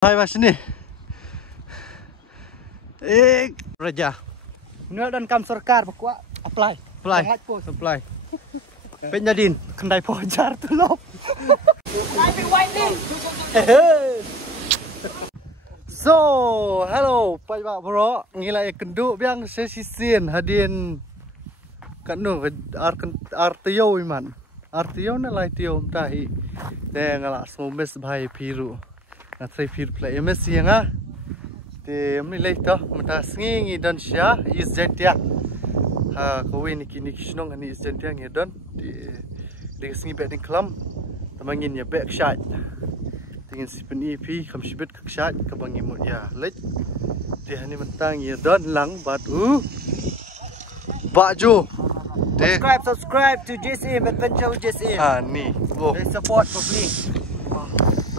Hai mas ini. Raja. Nửa dan kam sarkar bakwa apply. Apply. Penjadin Kendai pojar tu lop. So, hello, Pak Bro. Ngilai kenduk biang sesisin hadin kanu artiyo iman. Artiyo na lai tiyo tahi. De ngala somes bhai piru. Na trai pir play MS yang de mni lai to mata sngi dan sya is jentia. Ha kowe niki snong ani is jentia ngedon de sngi betting klam tamangin ya back shot. Tingin si EP kam sibet kak shot kabangi mo ya lek. De hani mentang ya don lang batu. Baju. Subscribe to JSM Adventure with JSM. Ah ni. Oh. They support for free.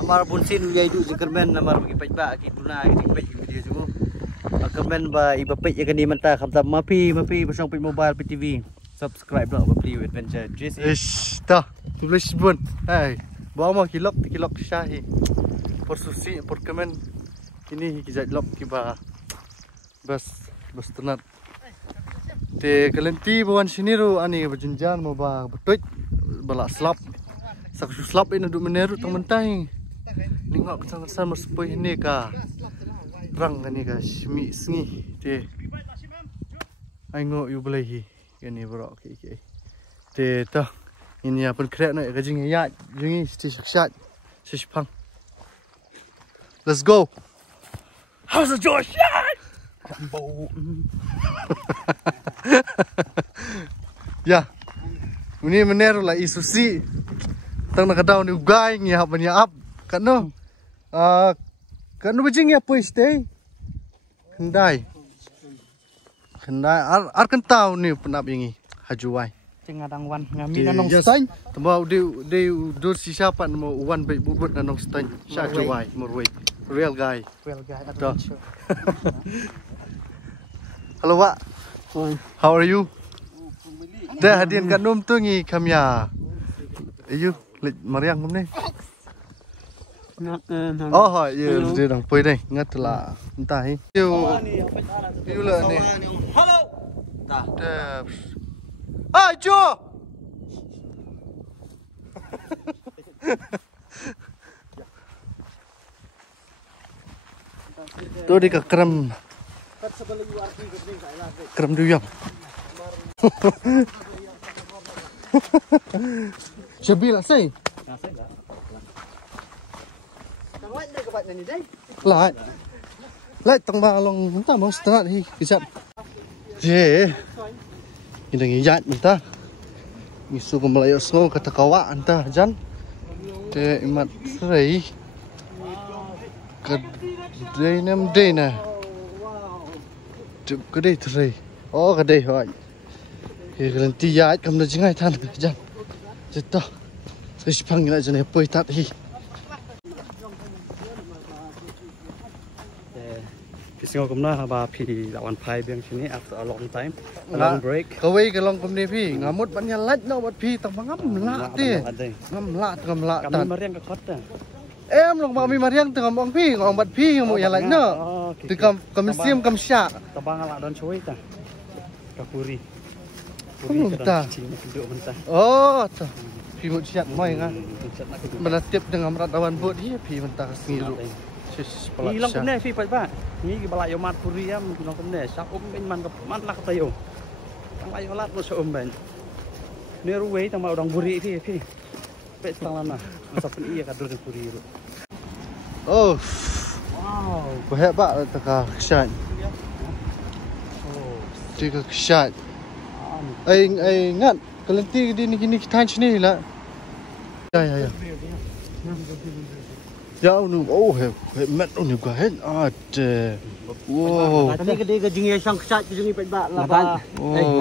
Namar bunsin ya itu sekermen namar bagi pajba ki tuna ki pej video semua. Kermen ba iba pej ya kani menta khamta mapi pasang pej mobile pe TV. Subscribe lah free Adventure JSM. Ish dah. Tulis bun. Hai. Bawa mau kilok syahi. Persusi per kemen ini kijat lok kiba. Bas tenat. Te kelenti bawan sini ru ani berjenjan mau ba betuj balak slap. Saksu slap ini duk meneru tang mentai. Ningok sang sama sepoi ini ka. Rang ni ka smi sngi te. Ai ngo yu belahi ini bro ki. Te ta ini apa krek nak gajing ya jingi sti saksat sishpang. Let's go. How's the Josh? Ya. Ini meneru lah isusi. Tang nakadaw ni ugay ngi haban ya up. Kano bajing ya pues teh. Kendai ar kentau ni penap yangi hajuai. Cengadang wan ngami nanong stain. Tembau de dur si siapa mau wan baik bubut nanong stain. Hajuai murway. Real guy. Adventure. Hello Wak. How are you? Dah hadian kat nom tu ngi kamya. Ayu, lek mariang kom ni. Oh, ya, dia dah pergi ni. Ngat lah. Entah ni. You lah ni. Hello. Dah. Ah, Jo. Tu di kerem. Kerem duyang. Shabil asai. Lại tầng ba lòng chúng ta mau start đi cái chậm. Je. Ini ngijat minta. Misu kembali osno kata kawa anta jan. Te imat serai. Kedai nem day na. Kedai serai. Oh kedai hoy. Kalian tiada kamu jangan tan jan. Jatuh. Saya panggil aja nih poi tat hi. Kisah kumna ba pi lawan pai biang sini after a long time, a long break. Kau ke long kum ni pi ngamut banyak lat no buat pi tang ngam la ti. Ngam la. Kami mariang ke kota. Em long kami mariang tengah ngam pi ngam buat pi ngam ya lat no. Tu kami siam kam syak. Tabang ala don cuy ta. Kapuri. Mentah. Oh, tu. Pi mut syak mai ngah. Menatip dengan merat awan bot hi pi mentah sengiru. Ni long kumne fi pa. Ni balak yo mat puri am long kumne sak ben man mat lak tayo. Tang layo lat mo so ben. Ni ruwei tang ma udang buri fi. Pe tang lana. Masa pen iya ka dur puri ru. Oh. Wow. Bahaya pak tak kesyat. Oh. Tiga kesyat. Ai ngat kelenti di ni tan sini lah. Ya. Ya nu oh he met nu ga hen ad. Wow. Tadi gede gajing ya sang kesat gajing pet ba laba.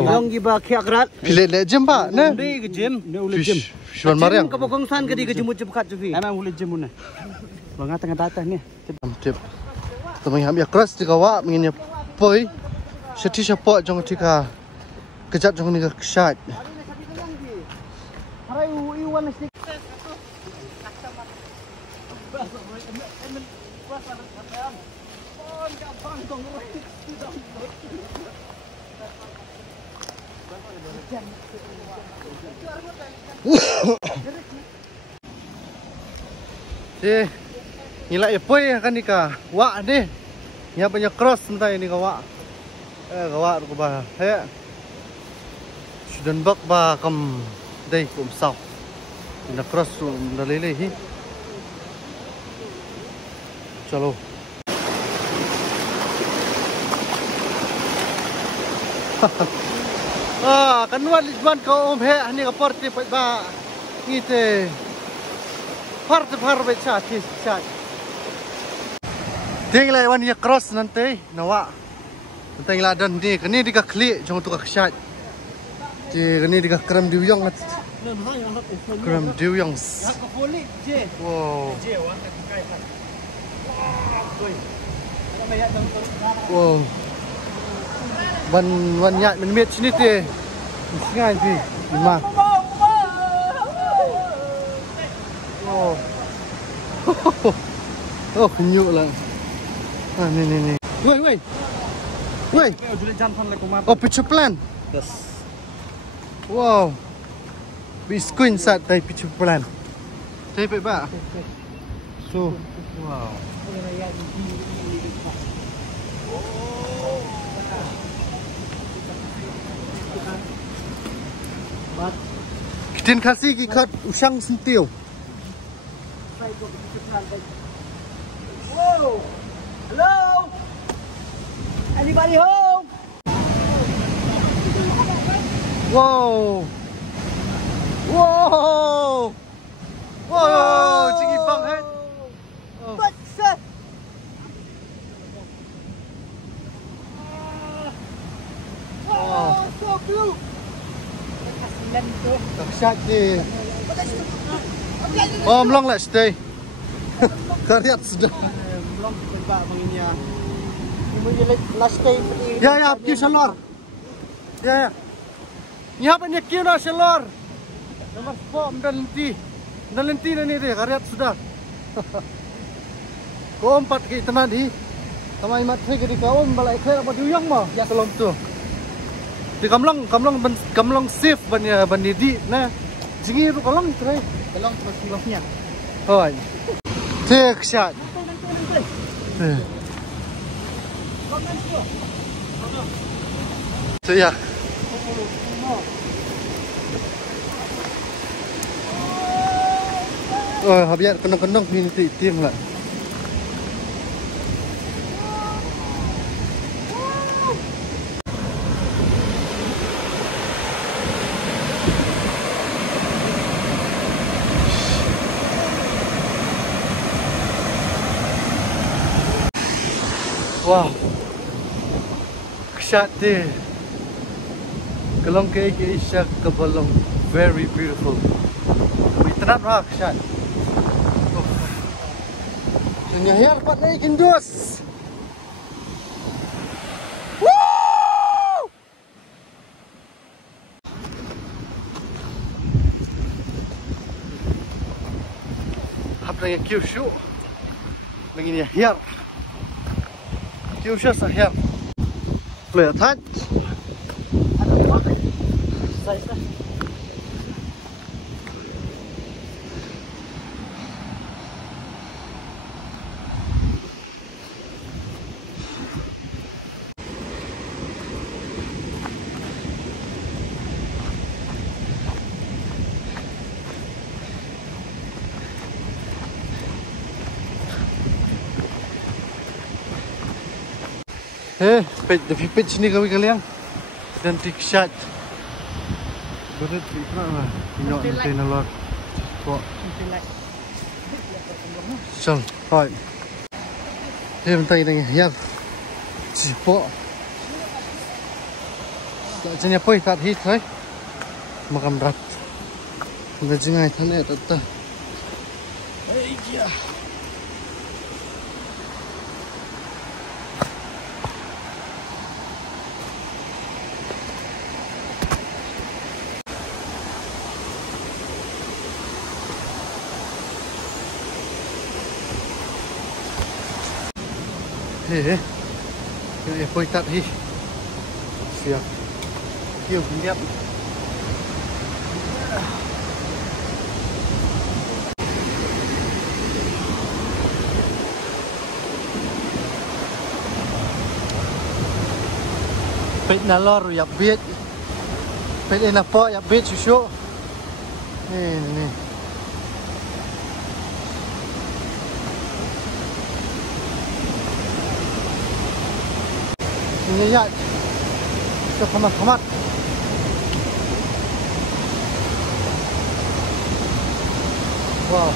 Long giba khia krat. Pilih le jem pak ne. Di gejim, ne ule jem. Shwan mariang. Ka bokong san gede gejimut jekat jufi. Emang ule jem ne. Banga tengah datah ni. Tip. Tamang ham ya keras di kawa mengin ya poi. Seti support jong tika. Kejat jong ni kesat. Harai iwan stik. Ngilak ya poy kan nika wak deh. Nya banyak cross entah ini kawak. Kawak ko ba. He. Sudah bak ba kam dai kum sau. Ina cross dalile hi. Chalo. Kan wan Lisbon ko he ni ka porti pa ba ngite. Part be chat. Tinggal wan ya cross nanti nawa. Nanti ladan ni kini dika klik jong tu ka kshat. Ji kini dika kram diuyong at. Kram diuyong. Wow. Wow. Wan nyat men met sini te. Singai ti. Lima. Oh. Oh, kenyuk lah. Ni. Woi. Oh, picture plan. Yes. Wow. Biskuit sat dari picture plan. Tapi ba? So, wow. Kita kasih ikat usang sentil. Whoa! Hello? Anybody home? Wow! Tinggi banget. What's up? Wow. So blue. Dahsyat je. Oh, melong lah stay. Kariat sudah. Belum coba begini ya. Ini last time. Ya, kiu salor. Ya. Ni apa ni kiu na salor? Nomor 4 dan lenti na ni deh. Kariat sudah. Kau 4 ke teman di. Kamai mat ke di kau balai kau apa diuyang mah? Ya selom tu. Di kamlong safe ban di na. Jingi tu kalong try. Belum terus silapnya. Hoi. Take shot. So ya. Oh, habis kenong-kenong pintu tiang lah. Wow, shot there. Kalong ke isya kabalong, very beautiful. Itanan rock shot. Senyahir pat naikin dos. Woo! Hap lagi Kyushu. Lagi ni here. Kyushu sa here. Play attack. Pitch ni kalian dan take shot. Berat kita lah. Tengok nanti nolak. Kok. Xong, rồi. Thêm tay này hiệp. Chỉ bộ. Tại trên nhà poi tạt hít thôi. Makam rat. Udah jengai tanah tata. Iya. Cái phơi tắt đi. Siap. Kêu cũng đẹp. Pet nalor ya bet. Pet enapo ya bet susu. Nih. Ini ya. Kamat. Wow.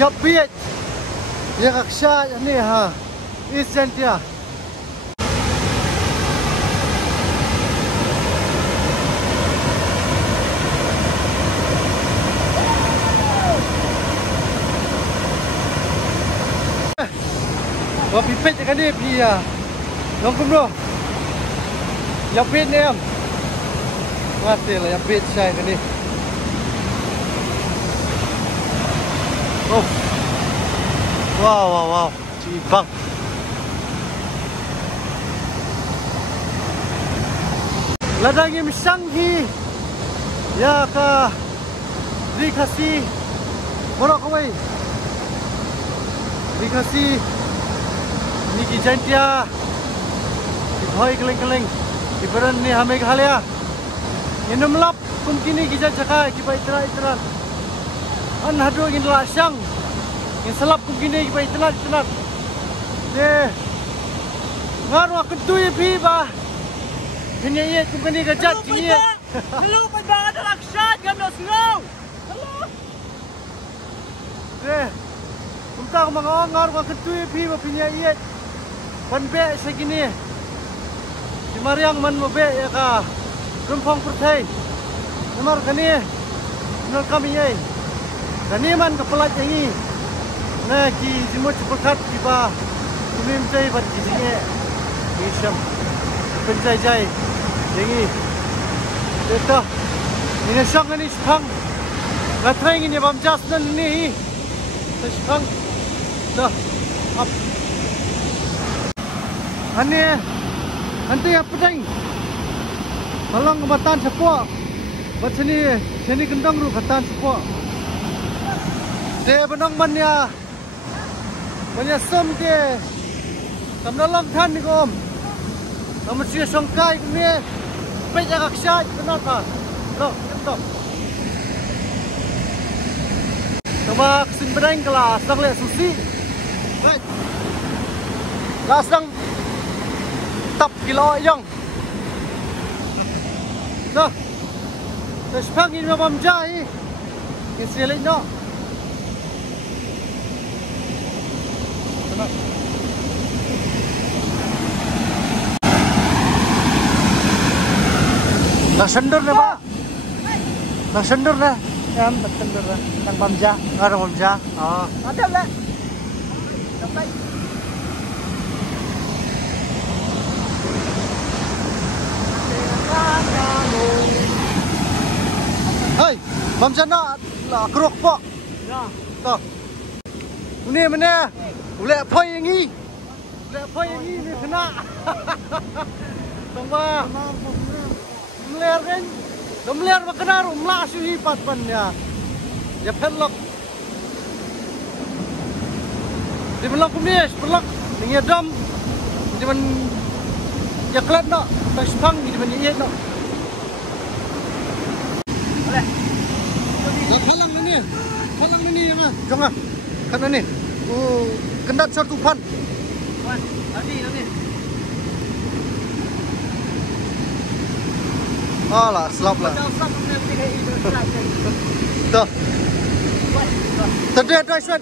Ya bet. Ya kaksha ini ha. Instant ya. Wah pipet kan dia pi ya. Nongkum bro. Ya pit ni am. Mati lah ya pit saya kan ni. Oh. Wow. Cibang. Ladang yang sanghi. Ya ka. Dikasih. Mana kau ni? Dikasih. Niki jantia, dihoi keleng, ibaran ni hame khalia. Ini melap, kumkini kita cakap kita iterat. An hadu ingin lasang, ingin selap kumkini kita iterat. Deh, ngaru aku tuh pi bah. Hanya ia kumkini kejat ni. Hello, pada ada laksan kan dah snow. Hello. Deh, kumta kumang ngaru aku tuh pi bah punya ia. Pan be segini, di Mariang man mo be ya ka, rumpang pertai, nomor kani, nomor kami ye, kani man kepelat yangi, nah ki jimut cepat tiba, kumim tay bat kisihnya, kisam, penjai yangi, itu, ini sang ini sepang, latrai ini bamjas dan ini, sepang, dah, up. Nanti apa deng? Malang kebatan sepua. Buat sini kendang ru kebatan sepua. Dia benang banyak som dia. Kamdalang than ni kom. Kamu sia songkai ni. Peja kaksa kenapa? Loh, kenapa? Coba kesin bedeng kelas, sang lihat susi. Baik. Lasang tap kilo yang. Nah, terus ini macam jai, kesialan no. Nak sendur na ba? Nak sendur na? Em nak sendur na, nang bamja. Ada bamja. Ah, ada lah. Sampai. Hai, bamja nak lah kerok pak. Ya. Toh. Ini mana? Boleh apa yang ini? Boleh apa yang ini ni kena? Tunggu. Meler kan? Meler makna rumlah suhi patpannya. Ya pelak. Di pelak kumis, pelak dengan dam. Di mana? Ya kelat nak, tak sepang di mana ia nak. Boleh. Halang ini ya mah, jangan. Kan ini. Kendat 1 pan. Wan, tadi. Alah, selap lah. Dah. Tadi dua iswa.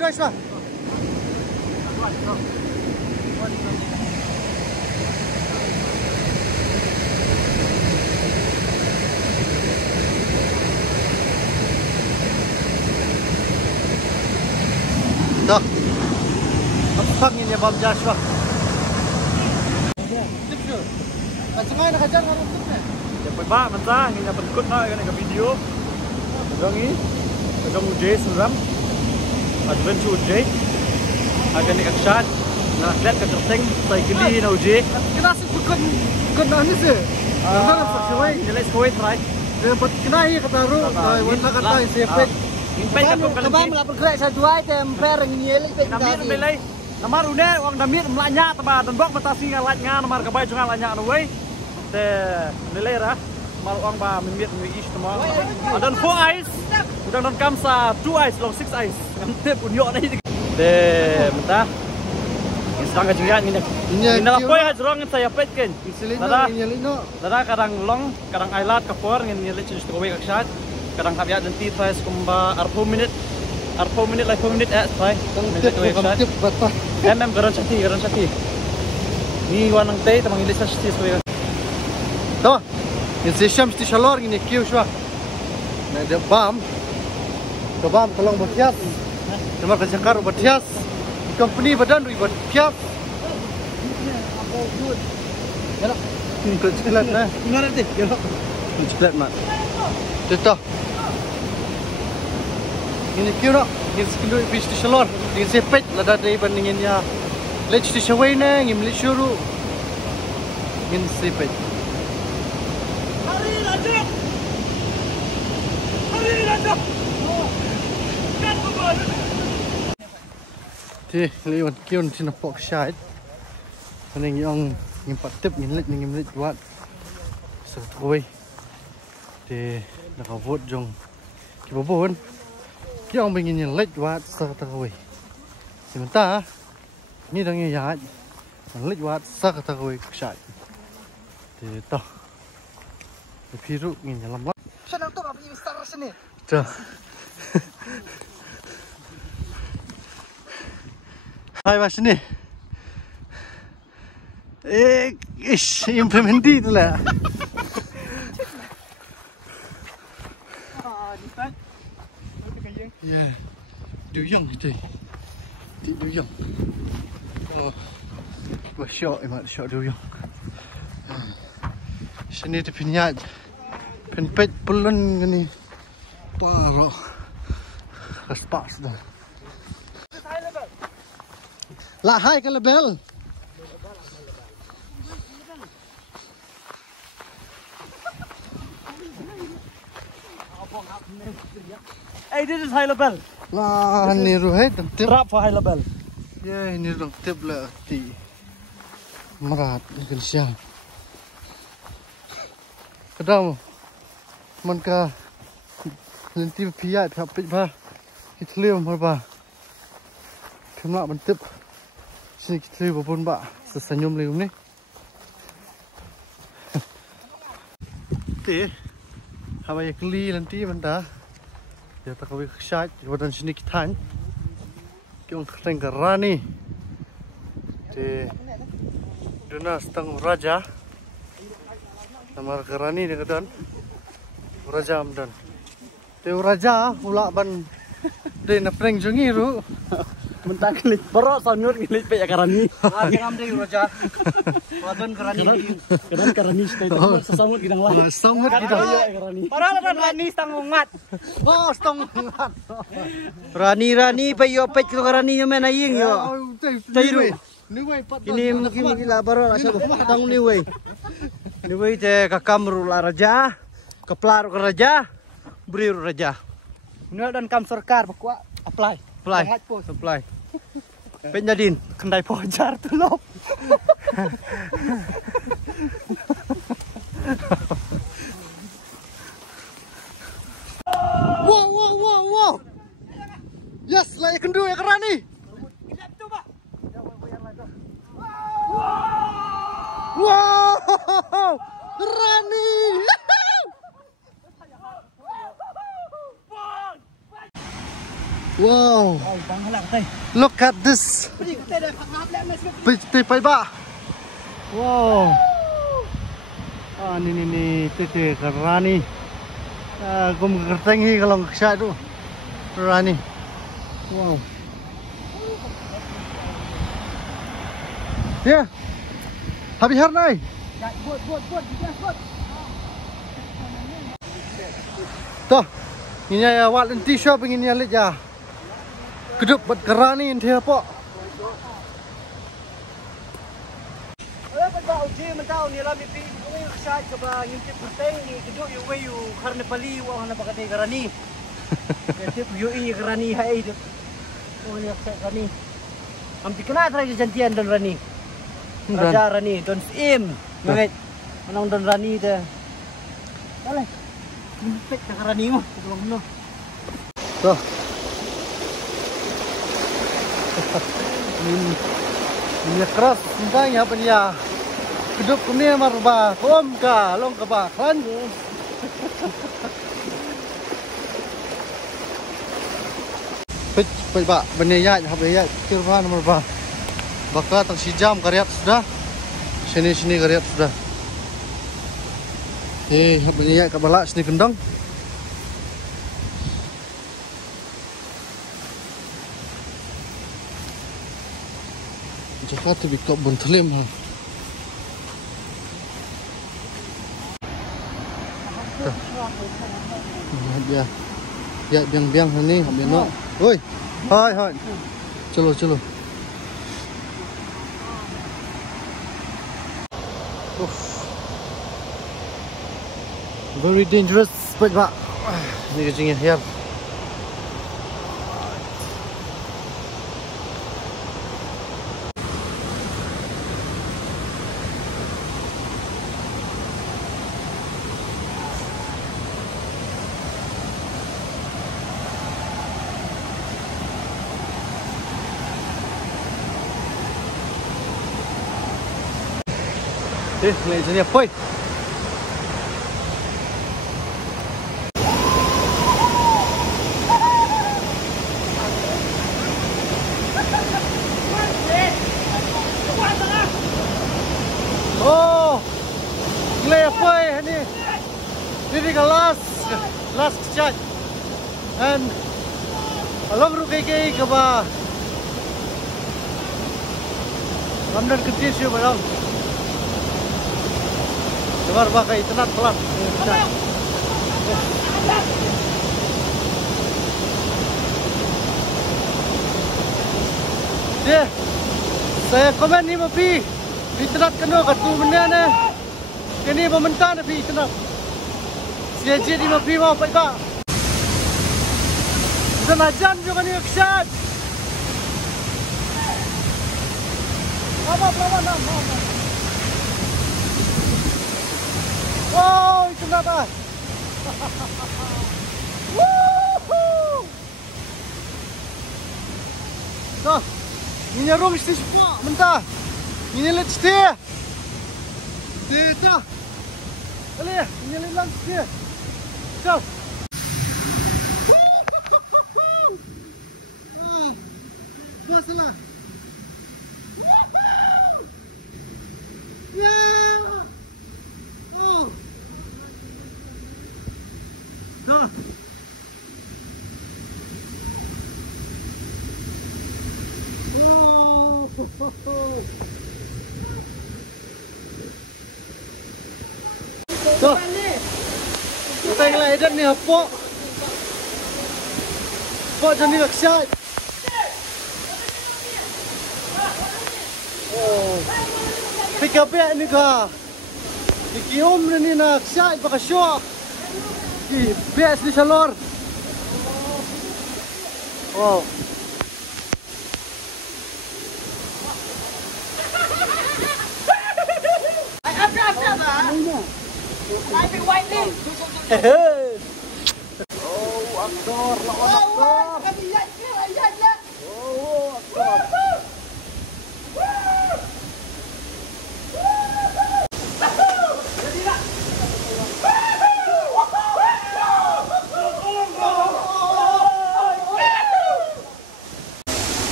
Dah. Apa ini bab jaswa? Tipu. Macam nak kajar orang tu ni? Dapat ba, mentah, ini dapat ikut nak dengan video. Dong ini, dong uji suram. adventure J. Akan ni akshat. Nak lihat ke terteng saya geli na J. Kena sih bukan anu sih. Mana sesuai. Jelas kau try. Dapat kena ya kata ru. Wala kata sepet. Impet ka kung Kabang melapor kerja saya jual tem pereng ni elok pek Namir belai. Namar une wang namir melanya taba dan bok matasi ngalat nga namar kabay junga lanya no way. Te belai ra. Mal wang ba minmit mi is tama. Adan 4 ice. Udang dan kamsa 2 ice long 6 ice. Tip unyo na ini. Te menta. Isang ka jingan ni. Ini la poy ha jrong saya pet ken. Dada nyelino. Dada kadang long, kadang ailat kapor ngin ni lechin sto way akshat. Kadang habya dan ti tries kumba 4 minit like 4 minit at try Tip bata. garan chati ni wanang tei tamang ilis sasti so ya To. Ini sesham sti shalor ini kiu shwa. Na de bam. Ke bam tolong bertiap. Nomor kesekar bertias. Company badan ri bertiap. Yalah. Kecil na. ngara ti Yalah. Kecil mat. Itu. Ini kira ini sekilo fish di shalor. Ini sepet lada dari bandingin ya. Let's di shawai na ngim le shuru. Ini sepet. hari raja Thì liwan kion tina pok shait. Paning yang ngimpat tip ngim let wat. Setoi. Thì nakavot jong kibobon. Yang bingin let wat setoi. Sementara ni dang ya let wat setoi shait. Thì to. Piru ngin lam wat. Sana tu apa yang start sini? Tuh. Hai mas ni. Implementi tu lah. Ya, duyung kita. Di duyung. Oh, shot emak shot duyung. Sini tu pinyat. Penpet pulun ni. Tuaro. Kaspas dah. Lah hai ke lebel. hey this is high level Lah ni ruhai tip. drop for high level Ya ini dong tip lah ti. Merat ikan siang. Kadang man ka lenti piyai piyai ba. Kitlium ba. Kemlak bentip. Sini kita berpun pak sesenyum lagi ni. Teh, apa yang keli nanti benda. Dia tak kau kesyat, badan sini kita. Kiong kering kerani. Teh, duna setang raja. Nama kerani dia kedan. Raja amdan. Teh raja ulak ban. Dia nak prank jongi ru. mentang kelit borok sanyur kelit pe karani Ngam deh roja. Wadan kerani. karani stay sesamut gidang lah Samut kita. karani Parah kan rani stang ungat. Oh, stong. Rani pe yo pek tu kerani yo main aying yo. Tairu. Ni wei pat. Kini gila baru asal tang ni wei. Ni wei te kakamru la raja. Keplaru ke raja. Beriru raja. Ini dan kam serkar bakwa apply. Supply. penjadin kendai pojar tu lop Wow. Yes, lah ya kendu ya kerani. Wow. Kerani. Wow. Look at this. Pai ba. Wow. Ah ni tete kerani. Gum kerteng hi kalau kesat tu. Kerani. Wow. Ya. Habis har nai. Buat. Toh. Ini ya wal nanti shop ingin ya lihat ya. Keduk buat kerani dia po. Ba uji mentau ni lami pi kami khsai ka ba ngintip perteng ni keduk yu we yu karne pali wa na bakate garani. Ketip yu I garani hai de. Oh ni khsai garani. Am dikena tra jantian don rani. Raja rani don im. Ngai. Manong don rani de. Dale. Impek ka garani mo. Tulong no. Tuh. Ini keras, entahnya apa dia. Keduk ni marba, kom ka, long ka ba, kan? Pej ba, benayat, habeyat, kirvan marba. Bakal tak si jam karyat sudah. Sini karyat sudah. Benayat kabala sini kendang. Jakarta bikok buntelim ha. Ya biang ni habis no. Oi. Hai. Chalo. Very dangerous but ba. Ni kecingnya ya. Ngayon niya poy. Oh, glare poy ini. Ini ke last shot. And along rukai ke ba. Ramdan ketis yo barang. Dengar pakai internet pelan. Dia, saya komen ni mapi internet kena kat tu benda ni. Ini pementah ni internet. Saya jadi mapi mau apa tak? Sudah jam juga ni action. Apa? Wow, itu kenapa? Woohoo! So, ini room mesti semua mentah. Ini let's stay. Stay dah. Boleh, ini lang stay. Ciao. Masalah. Tuh, kita yang lain ni apa? Apa jadi maksud? Oh, PKP ni kah? Dikium ni nak siap pakai syok. Di best di salor. Wow. I've been waiting. Oh, aktor, lawan aktor. Oh, aktor.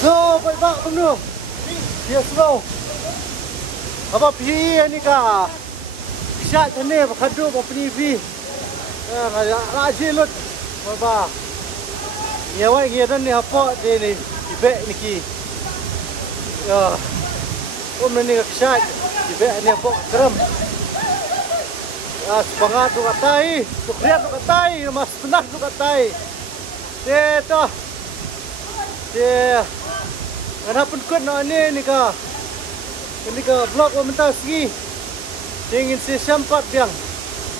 So, baik penuh. Dia slow. Apa pi ni ka? Syak tene bakadu apa ni pi? Rajin lut. Baba. Nyawa ngiran ni apa dia ni? Ibek ni ki. Ya. Ni ka syak. Ibek ni apa keram. semangat tu katai, sukriat tu katai, mas tenang tu katai. Deta. De. Kenapa kun no ni ka? Ini ka vlog wa mentas gi. Ingin si sampat biang.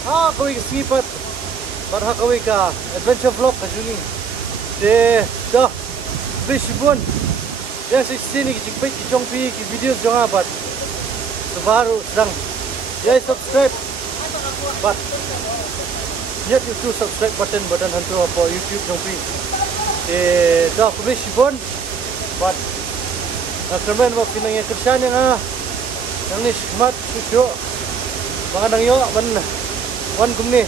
Kau isi pat. Barha kau ka adventure vlog ka juni. De. Dah. Bisibun. Yang sini ki jikpai ki jongpi ki video jong abat. Sebaru sedang. Ya subscribe. But yet you do subscribe button hantu apa YouTube jongpi. Dah bisibun. But kemen mo pinangya kerjaan yang ni semat susu mga nangyo wan gumni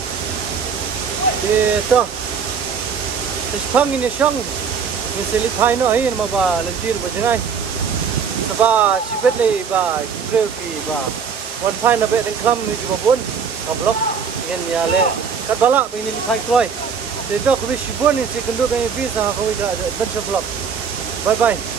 ito ispang ini siyang yung silipay no ayun maba lantir ba jangay ba sipet le ba kibrel ki ba wan pay na bet ang klam ni jibabon kablok yan yale katbala pa inilipay kloy ito kubi sibon yung segundo kaya visa kawin ka adventure vlog bye bye.